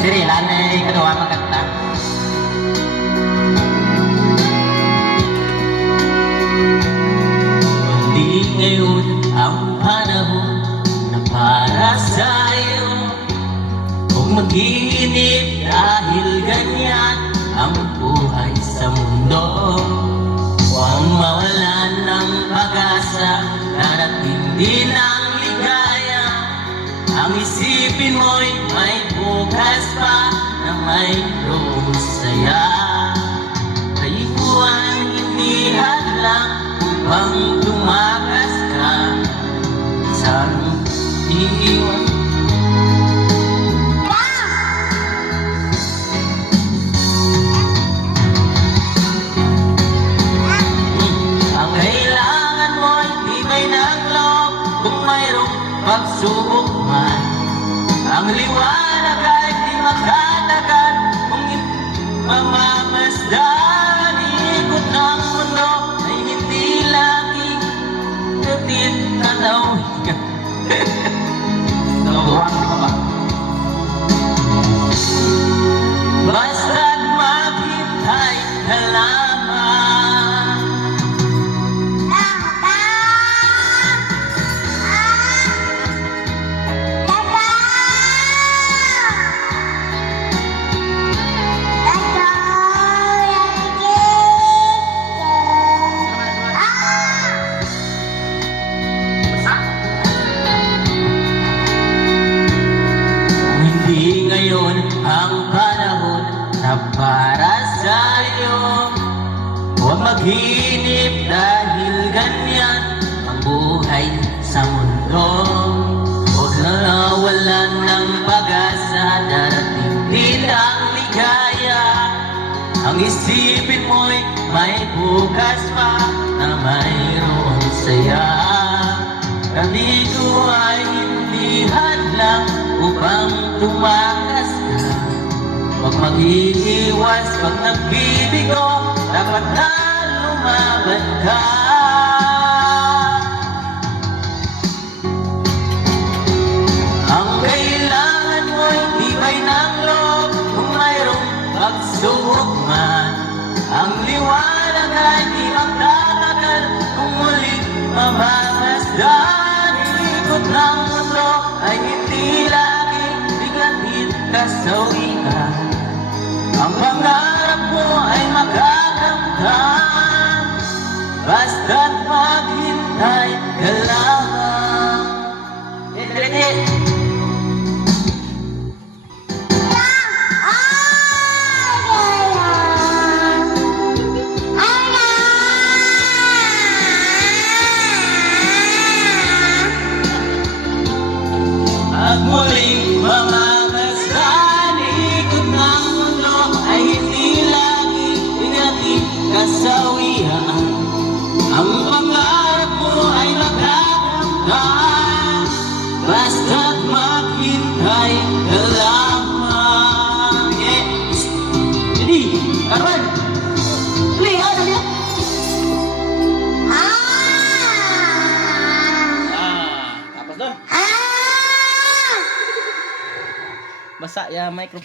Siri, lanay kadawa magkanta. Kundi ngayon ang panahon na para sa'yo. Huwag mag-iinip dahil ganyan ang buhay sa mundo. Huwag mawalan ng pag-asa, darating din ang ligaya. Ang isipin mo'y may bukas pa na mayroong saya. Kayuan hindi hadlang upang tumakas ka sa iiwan. Ang kailangan mo'y tibay ng loob kung mayroong pagsubok man. Ang liwanag ay di makatagal kung mamamasdan. Ikot ng mundo ay hindi laging gatit tanaw. Nabuhan ka ba? Basta't maghintay ka lamang. Hindi ngayon ang panahon na para sa'yo. Huwag maghinip dahil ganyan ang buhay sa mundo. Huwag nawalan ng pag-asa, darating din ang ligaya. Ang isipin mo'y may bukas pa na mayroong saya. Kami ko ay hindi hadlang upang tumakas ka. Huwag mag-iiwas pag nagbibigo, dapat na lumaban ka. Ang kailangan mo'y tibay ng loob kung mayroong pagsubok man. Ang liwanag ay di magtatagal kung muling mamamasdan. Ikot ng mundo ay hindi laging bigatin kasawian. Ang pangarap mo ay magagamtan, basta't maghintay ka lamang. At muling mamamasdan, ikot ng mundo ay hindi laging bigatin kasawian. Ang pangarap mo ay magagamtan, basta't maghintay ka lamang. Yes! Jadi, Carmen! Play, ano niya? Tapos doon. Basa ya microphone.